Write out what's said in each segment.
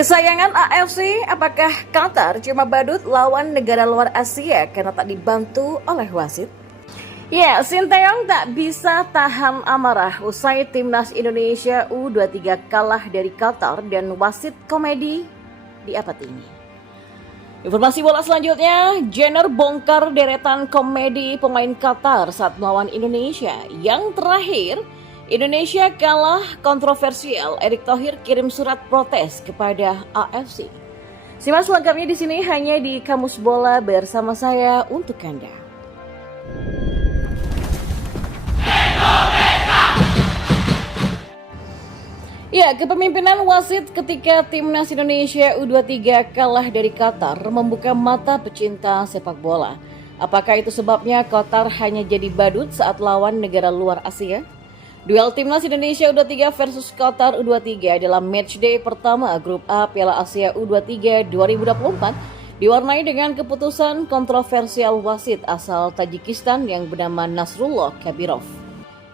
Kesayangan AFC, apakah Qatar cuma badut lawan negara luar Asia karena tak dibantu oleh wasit? Ya, Sinteyong tak bisa tahan amarah usai timnas Indonesia U23 kalah dari Qatar dan wasit komedi di apa ini. Informasi bola selanjutnya, Jenner bongkar deretan komedi pemain Qatar saat melawan Indonesia. Yang terakhir, Indonesia kalah kontroversial. Erick Thohir kirim surat protes kepada AFC. Simak selengkapnya di sini hanya di Kamus Bola bersama saya untuk Anda. Ya, kepemimpinan wasit ketika timnas Indonesia U23 kalah dari Qatar membuka mata pecinta sepak bola. Apakah itu sebabnya Qatar hanya jadi badut saat lawan negara luar Asia? Duel timnas Indonesia U23 versus Qatar U23 dalam matchday pertama Grup A Piala Asia U23 2024 diwarnai dengan keputusan kontroversial wasit asal Tajikistan yang bernama Nasrullah Kabirov.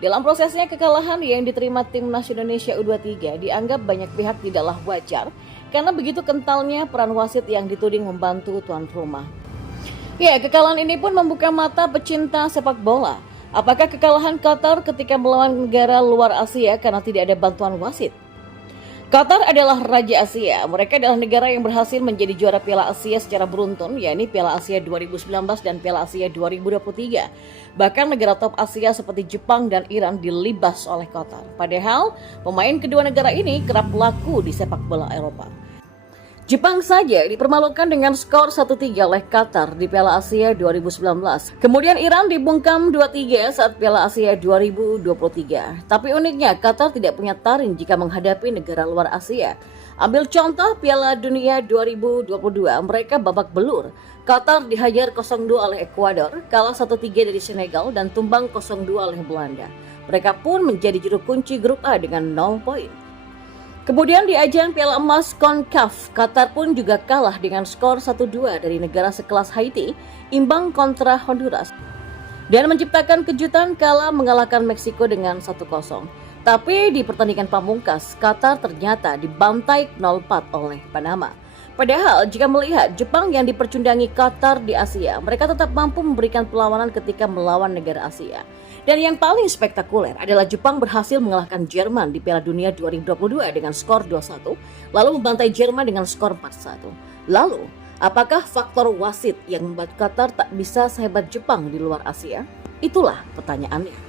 Dalam prosesnya, kekalahan yang diterima timnas Indonesia U23 dianggap banyak pihak tidaklah wajar karena begitu kentalnya peran wasit yang dituding membantu tuan rumah. Ya, kekalahan ini pun membuka mata pecinta sepak bola. Apakah kekalahan Qatar ketika melawan negara luar Asia karena tidak ada bantuan wasit? Qatar adalah Raja Asia. Mereka adalah negara yang berhasil menjadi juara Piala Asia secara beruntun, yakni Piala Asia 2019 dan Piala Asia 2023. Bahkan negara top Asia seperti Jepang dan Iran dilibas oleh Qatar. Padahal pemain kedua negara ini kerap laku di sepak bola Eropa. Jepang saja dipermalukan dengan skor 1-3 oleh Qatar di Piala Asia 2019. Kemudian Iran dibungkam 2-3 saat Piala Asia 2023. Tapi uniknya Qatar tidak punya taring jika menghadapi negara luar Asia. Ambil contoh Piala Dunia 2022, mereka babak belur. Qatar dihajar 0-2 oleh Ekuador, kalah 1-3 dari Senegal dan tumbang 0-2 oleh Belanda. Mereka pun menjadi juru kunci grup A dengan 0 poin. Kemudian di ajang Piala Emas CONCACAF, Qatar pun juga kalah dengan skor 1-2 dari negara sekelas Haiti, imbang kontra Honduras. Dan menciptakan kejutan kala mengalahkan Meksiko dengan 1-0. Tapi di pertandingan pamungkas, Qatar ternyata dibantai 0-4 oleh Panama. Padahal jika melihat Jepang yang dipercundangi Qatar di Asia, mereka tetap mampu memberikan perlawanan ketika melawan negara Asia. Dan yang paling spektakuler adalah Jepang berhasil mengalahkan Jerman di Piala Dunia 2022 dengan skor 2-1, lalu membantai Jerman dengan skor 4-1. Lalu, apakah faktor wasit yang membuat Qatar tak bisa sehebat Jepang di luar Asia? Itulah pertanyaannya.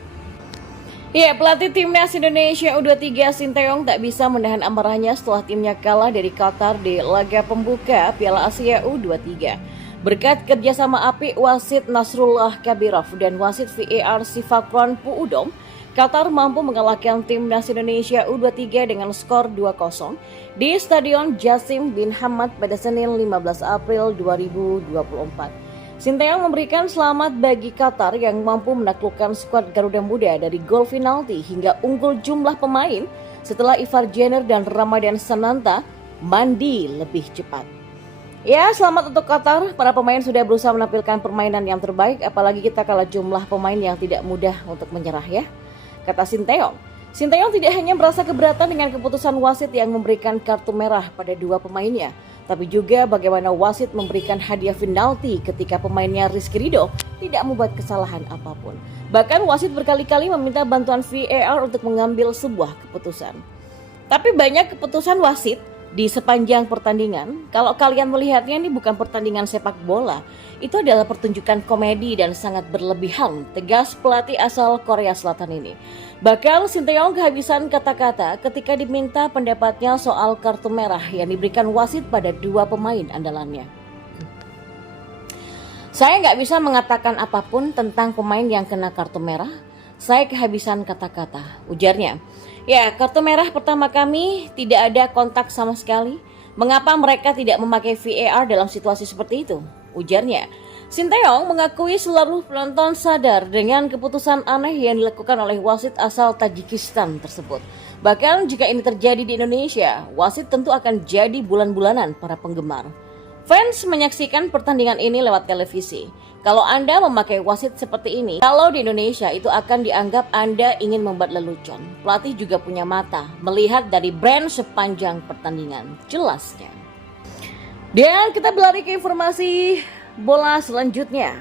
Ya, pelatih timnas Indonesia U23 Sinteyong tak bisa menahan amarahnya setelah timnya kalah dari Qatar di laga pembuka Piala Asia U23. Berkat kerjasama apik wasit Nasrullah Kabirov dan wasit VAR Sifakron Puudom, Qatar mampu mengalahkan timnas Indonesia U23 dengan skor 2-0 di Stadion Jassim bin Hamad pada Senin 15 April 2024. Sinteyong memberikan selamat bagi Qatar yang mampu menaklukkan skuad Garuda Muda dari gol penalti hingga unggul jumlah pemain setelah Ivar Jenner dan Ramadan Sananta mandi lebih cepat. Ya, selamat untuk Qatar. Para pemain sudah berusaha menampilkan permainan yang terbaik, apalagi kita kalah jumlah pemain yang tidak mudah untuk menyerah ya, kata Sinteyong. Sinteyong tidak hanya merasa keberatan dengan keputusan wasit yang memberikan kartu merah pada dua pemainnya, tapi juga bagaimana wasit memberikan hadiah penalti ketika pemainnya Rizky Ridho tidak membuat kesalahan apapun. Bahkan wasit berkali-kali meminta bantuan VAR untuk mengambil sebuah keputusan. Tapi banyak keputusan wasit di sepanjang pertandingan, kalau kalian melihatnya ini bukan pertandingan sepak bola, itu adalah pertunjukan komedi dan sangat berlebihan, tegas pelatih asal Korea Selatan ini. Bahkan Sinteyong kehabisan kata-kata ketika diminta pendapatnya soal kartu merah yang diberikan wasit pada dua pemain andalannya. Saya nggak bisa mengatakan apapun tentang pemain yang kena kartu merah. Saya kehabisan kata-kata, ujarnya. Ya, kartu merah pertama kami tidak ada kontak sama sekali. Mengapa mereka tidak memakai VAR dalam situasi seperti itu? Ujarnya. Sinteyong mengakui seluruh penonton sadar dengan keputusan aneh yang dilakukan oleh wasit asal Tajikistan tersebut. Bahkan jika ini terjadi di Indonesia, wasit tentu akan jadi bulan-bulanan para penggemar. Fans menyaksikan pertandingan ini lewat televisi. Kalau Anda memakai wasit seperti ini, kalau di Indonesia itu akan dianggap Anda ingin membuat lelucon. Pelatih juga punya mata, melihat dari brand sepanjang pertandingan. Jelasnya. Dan kita berlari ke informasi bola selanjutnya.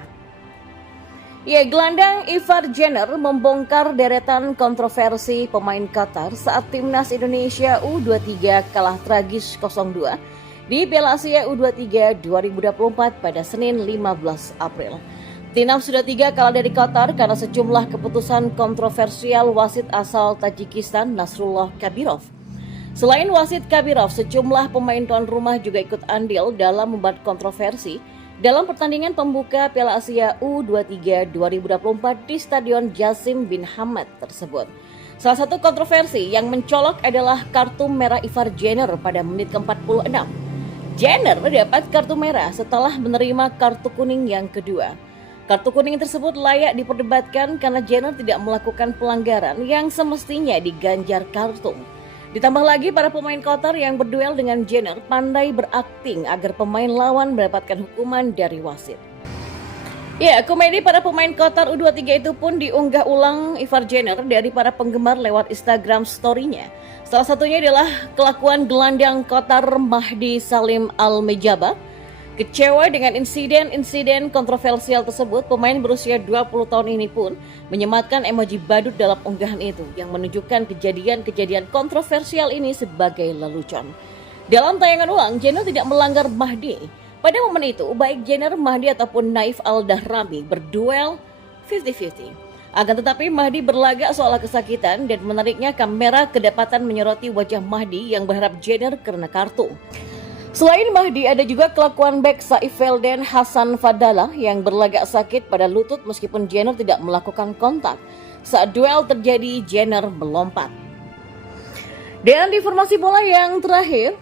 Ya, gelandang Ivar Jenner membongkar deretan kontroversi pemain Qatar saat timnas Indonesia U23 kalah tragis 0-2 di Piala Asia U23 2024 pada Senin 15 April. Timnas U23 kalah dari Qatar karena sejumlah keputusan kontroversial wasit asal Tajikistan Nasrullah Kabirov. Selain wasit Kabirov, sejumlah pemain tuan rumah juga ikut andil dalam membuat kontroversi dalam pertandingan pembuka Piala Asia U23 2024 di Stadion Jassim bin Hamad tersebut. Salah satu kontroversi yang mencolok adalah kartu merah Ivar Jenner pada menit ke-46. Jenner dapat kartu merah setelah menerima kartu kuning yang kedua. Kartu kuning tersebut layak diperdebatkan karena Jenner tidak melakukan pelanggaran yang semestinya diganjar kartu. Ditambah lagi para pemain Qatar yang berduel dengan Jenner pandai berakting agar pemain lawan mendapatkan hukuman dari wasit. Ya, komedi para pemain Qatar U23 itu pun diunggah ulang Ivar Jenner dari para penggemar lewat Instagram story-nya. Salah satunya adalah kelakuan gelandang Qatar Mahdi Salim Al-Mejaba. Kecewa dengan insiden kontroversial tersebut, pemain berusia 20 tahun ini pun menyematkan emoji badut dalam unggahan itu yang menunjukkan kejadian-kejadian kontroversial ini sebagai lelucon. Dalam tayangan ulang, Jenner tidak melanggar Mahdi. Pada momen itu, baik Jenner, Mahdi ataupun Naif Al-Dahrami berduel 50-50. Akan tetapi Mahdi berlagak seolah kesakitan dan menariknya kamera kedapatan menyoroti wajah Mahdi yang berharap Jenner kena kartu. Selain Mahdi, ada juga kelakuan bek Saif Felden Hasan Fadalah yang berlagak sakit pada lutut meskipun Jenner tidak melakukan kontak. Saat duel terjadi, Jenner melompat. Dan di informasi bola yang terakhir,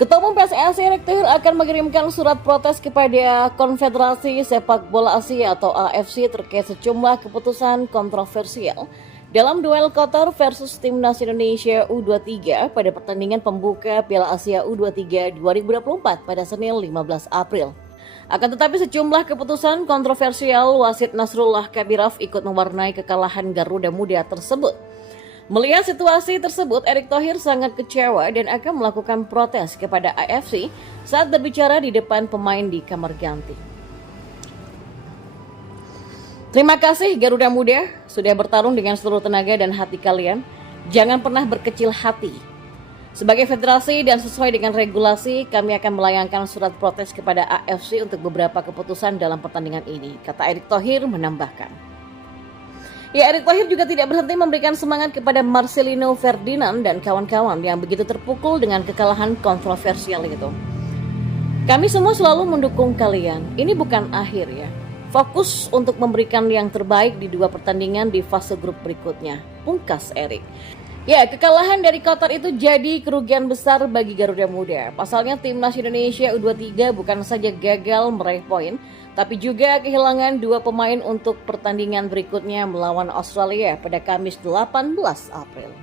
Ketua Umum PSSI Erick Thohir akan mengirimkan surat protes kepada Konfederasi Sepak Bola Asia atau AFC terkait sejumlah keputusan kontroversial dalam duel Qatar versus Timnas Indonesia U23 pada pertandingan pembuka Piala Asia U23 2024 pada Senin 15 April. Akan tetapi sejumlah keputusan kontroversial wasit Nasrullah Kabirov ikut mewarnai kekalahan Garuda Muda tersebut. Melihat situasi tersebut, Erick Thohir sangat kecewa dan akan melakukan protes kepada AFC saat berbicara di depan pemain di kamar ganti. Terima kasih Garuda Muda sudah bertarung dengan seluruh tenaga dan hati kalian. Jangan pernah berkecil hati. Sebagai federasi dan sesuai dengan regulasi, kami akan melayangkan surat protes kepada AFC untuk beberapa keputusan dalam pertandingan ini, kata Erick Thohir menambahkan. Ya, Erick Thohir juga tidak berhenti memberikan semangat kepada Marcelino Ferdinand dan kawan-kawan yang begitu terpukul dengan kekalahan kontroversial itu. Kami semua selalu mendukung kalian. Ini bukan akhir ya. Fokus untuk memberikan yang terbaik di 2 pertandingan di fase grup berikutnya. Pungkas Erick. Ya, kekalahan dari Qatar itu jadi kerugian besar bagi Garuda Muda. Pasalnya Timnas Indonesia U23 bukan saja gagal meraih poin, tapi juga kehilangan 2 pemain untuk pertandingan berikutnya melawan Australia pada Kamis 18 April.